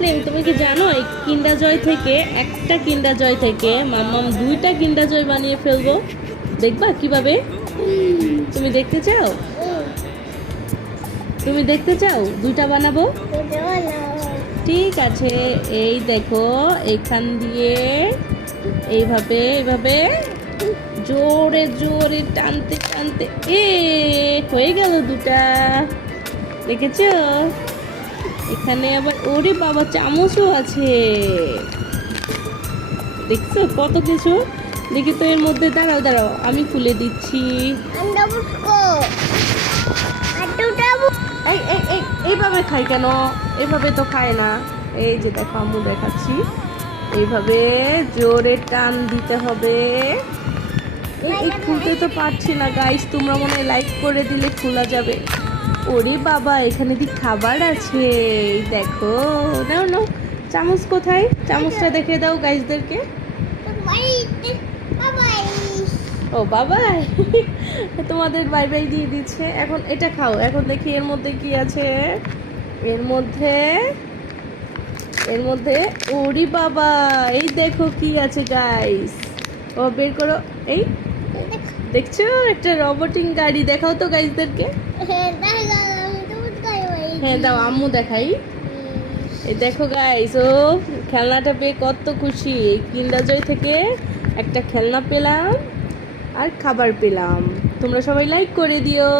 প্রেম, তুমি কি জানো এই কিন্ডার জয় থেকে একটা কিন্ডার জয় থেকে মাম্মাম দুইটা কিন্ডার জয় বানিয়ে ফেলবো। দেখবা কিভাবে? তুমি দেখতে চাও? তুমি দেখতে চাও দুইটা বানাবো? ঠিক আছে, এই দেখো এখান দিয়ে এইভাবে এইভাবে জোরে জোরে টানতে টানতে এ হয়ে গেল দুটা। দেখেছো? এখানে আবার ওরে বাবা চামচও আছে। দেখছো কত কিছু। দেখি তো এর মধ্যে, দাঁড়াও দাঁড়াও আমি খুলে দিচ্ছি। এই এই এই এইভাবে খাই কেন? এইভাবে তো খায় না। এই যে দেখো আম্মু দেখাচ্ছি, এইভাবে জোরে টান দিতে হবে। এই এই খুলতে তো পারছি না গাইস, তোমরা মনে হয় লাইক করে দিলে খোলা যাবে। ওরে বাবা এখানে কি খাবার আছে? এই দেখো, নাও নাও। চামচ কোথায়? চামচটা দেখে দাও গাইসদেরকে। ও বাবাই তোমাদের বাই বাই দিয়ে দিচ্ছে। এখন এটা খাও। এখন দেখি এর মধ্যে কি আছে। এর মধ্যে এর মধ্যে ওরে বাবা এই দেখো কি আছে গাইস। ও বের করো। এই দেখছো একটা রোবটিং গাড়ি। দেখাও তো গাইসদেরকে। হ্যাঁ দাও, আম্মু দেখাই। এই দেখো গাইস, ও খেলনাটা পেয়ে কত খুশি। এই কিন্ডার জয় থেকে একটা খেলনা পেলাম আর খাবার পেলাম। তোমরা সবাই লাইক করে দিও।